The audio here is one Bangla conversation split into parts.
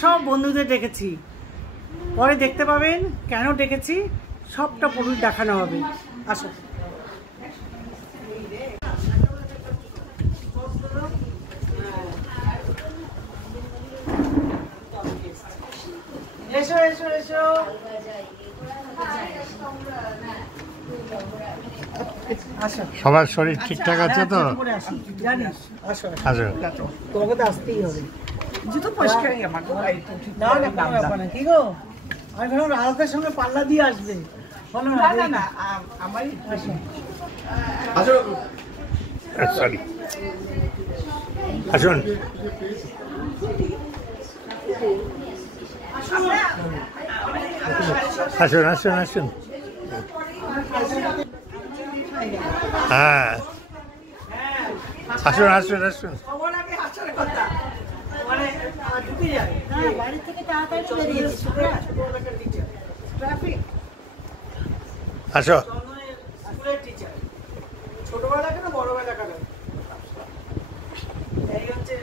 সব বন্ধুদের ডেকেছি, পরে দেখতে পাবেন কেন ডেকেছি, সবটা পুরো দেখানো হবে। আসো এসো এসো এসো। সবার শরীর ঠিকঠাক আছে তো? জানিস আসো আসো, তোমাকে তো আসতেই হবে। জুতো পরিষ্কার আমার না না কোনো ব্যাপার না। কি গো, আমি ভাবলাম রাজাদের সঙ্গে পাল্লা দিয়ে আসবে। বলো না না না আমারই আসো, সরি, আসুন। আসুন আসুন আসুন। হ্যাঁ আসুন আসুন আসুন। সবার আগে আসার কথা মানে ঢুকে যাবে। বাড়ি থেকে তাড়াতাড়ি চলে দিয়েছি। ট্রাফিক আসো। স্কুলের টিচার, ছোটবেলা কেন বড়বেলা কেন, এই হচ্ছে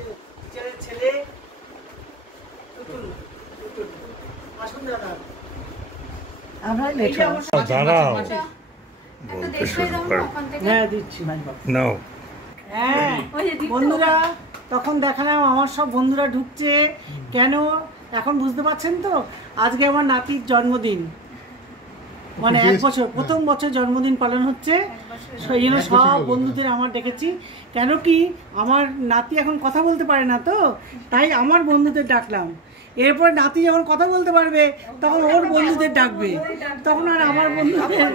টিচারের ছেলে টুটুল। আসুন দাদা। দাঁড়াও, বলতে শুরু করো। হ্যাঁ দিচ্ছি। নাও। হ্যাঁ বন্ধুরা, তখন দেখালাম আমার সব বন্ধুরা ঢুকছে কেন, এখন বুঝতে পারছেন তো? আজকে আমার নাতির জন্মদিন, মানে 1 বছর, প্রথম বছর জন্মদিন পালন হচ্ছে, সেই জন্য সব বন্ধুদের আমার ডেকেছি। কেন কি আমার নাতি এখন কথা বলতে পারে না, তো তাই আমার বন্ধুদের ডাকলাম। এরপর নাতি যখন কথা বলতে পারবে তখন ওর বন্ধুদের ডাকবে, তখন আর আমার বন্ধুদের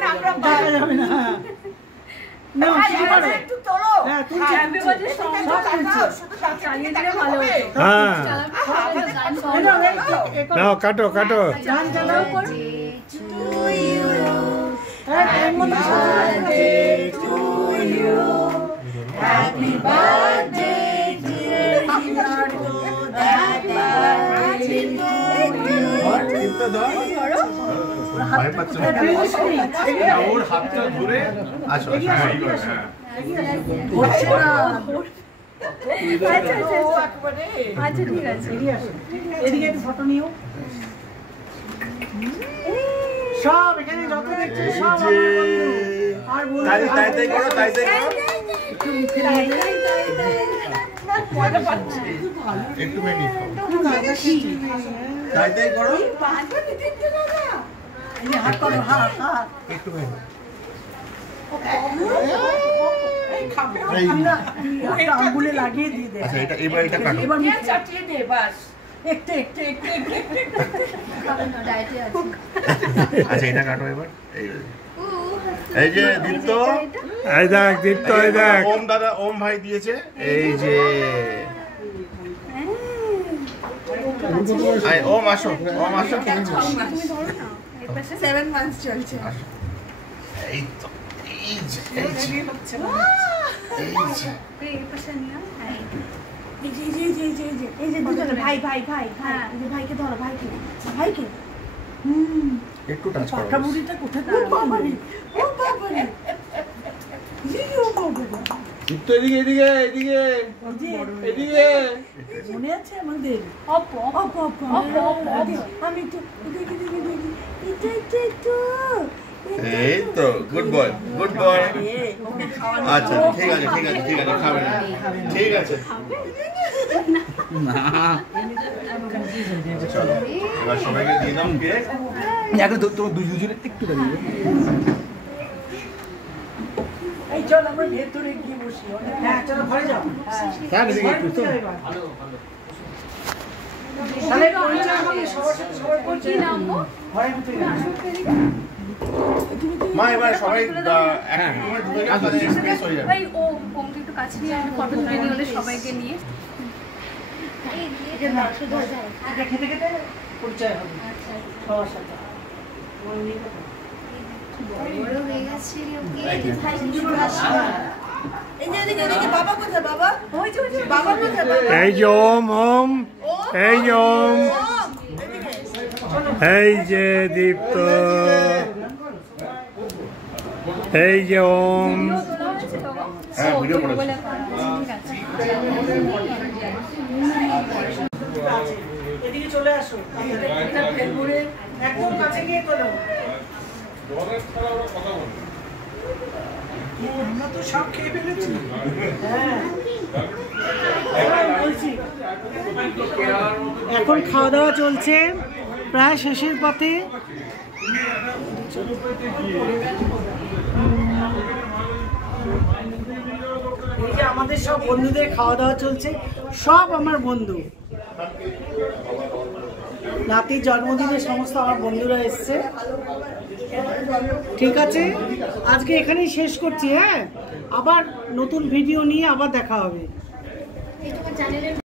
ডাকা যাবে না। না শুরু করো। হ্যাঁ তুলছি। নাও, কাটো কাটো। গান চালাও। Happy birthday dear Leonardo, happy birthday to you. ওর হাতটা ধরে আসো। আচ্ছা ঠিক আছে, এদিকে একটু ফটো নিও। সব এখানে যত দেখছে সব আমার বন্ধু। আর বন্ধু তাই করো, তাই করো। একটু মেনি তাই করো। হাত করো, হাত হাত একটু মেনি। আঙ্গুলে লাগিয়ে দিয়ে দে। আচ্ছা, এটা এবার এটা কাটো। এবার মুখে চাটিয়ে দে বাস। একটু একটু একটু ডায়েটে আছে। আচ্ছা, এটা কাটো এবার। এই যে দীপ্ত, এই দেখ দীপ্ত, এই দেখ ওম দাদা, ওম ভাই দিয়েছে। এই যে ওম আসো, ওম আসো। তুমি ধরো না, এই পাশে 7 মান্থস চলছে। এই তো, এই যে এই যে এই যে এই পাশে নিও। হ্যাঁ এই যে দুজনে ভাই ভাই ভাই ভাই, এই যে ভাইকে ধরো, ভাইকে ভাইকে। একটু টাচ করো। পাকা বুড়িটা কোথায়? ও বাবারে, ও বাবারে, ও বাবারে। দীপ্ত এদিকে এদিকে এদিকে এদিকে। মনে আছে আমাদের? অপ অপ অপ আমি তো দেখি দেখি দেখি, এটা এই তো, গুড বয়, গুড বয়। আচ্ছা ঠিক আছে ঠিক আছে ঠিক আছে, খাবে না, ঠিক আছে। চলো এবার সবাইকে দিয়ে দাও কেক। এখন তোমার দুজনে একটু দাঁড়িয়ে। এই চল আমরা ভেতরে গিয়ে বসি। হ্যাঁ চলো ঘরে যাও। তাহলে দেখি একটু তো। তাহলে পরিচয় হবে, সবার সাথে সবার পরিচয় নামবো। ঘরে ভিতরে মা এবার সবাই একটু ঢুকে গেলে তাহলে স্পেস হয়ে যাবে। ভাই ও ওমকে একটু কাছে নিয়ে ফটো তুলে নিয়ে হলে সবাইকে নিয়ে। এটা খেতে খেতে পরিচয় হবে সবার সাথে। বড় হয়ে গেছে ওকে ভাই এই যে এদিকে বাবা কোথায়? বাবা ওই যে বাবা কোথায়? বাবা এই যে ওম ওম, এই যে ওম, এই যে দীপ্ত, এই যে ওম। হ্যাঁ ভিডিও করে। ঠিক আছে আছে। এদিকে চলে আসো, একদম কাছে গিয়ে তোলো। আমরা তো সব খেয়ে ফেলেছি। হ্যাঁ বলছি, এখন খাওয়া দাওয়া চলছে, প্রায় শেষের পথে। এই যে আমাদের সব বন্ধুদের খাওয়া দাওয়া চলছে, সব আমার বন্ধু। নাতির জন্মদিনে সমস্ত আমার বন্ধুরা এসছে। ঠিক আছে, আজকে এখানেই শেষ করছি। হ্যাঁ, আবার নতুন ভিডিও নিয়ে আবার দেখা হবে।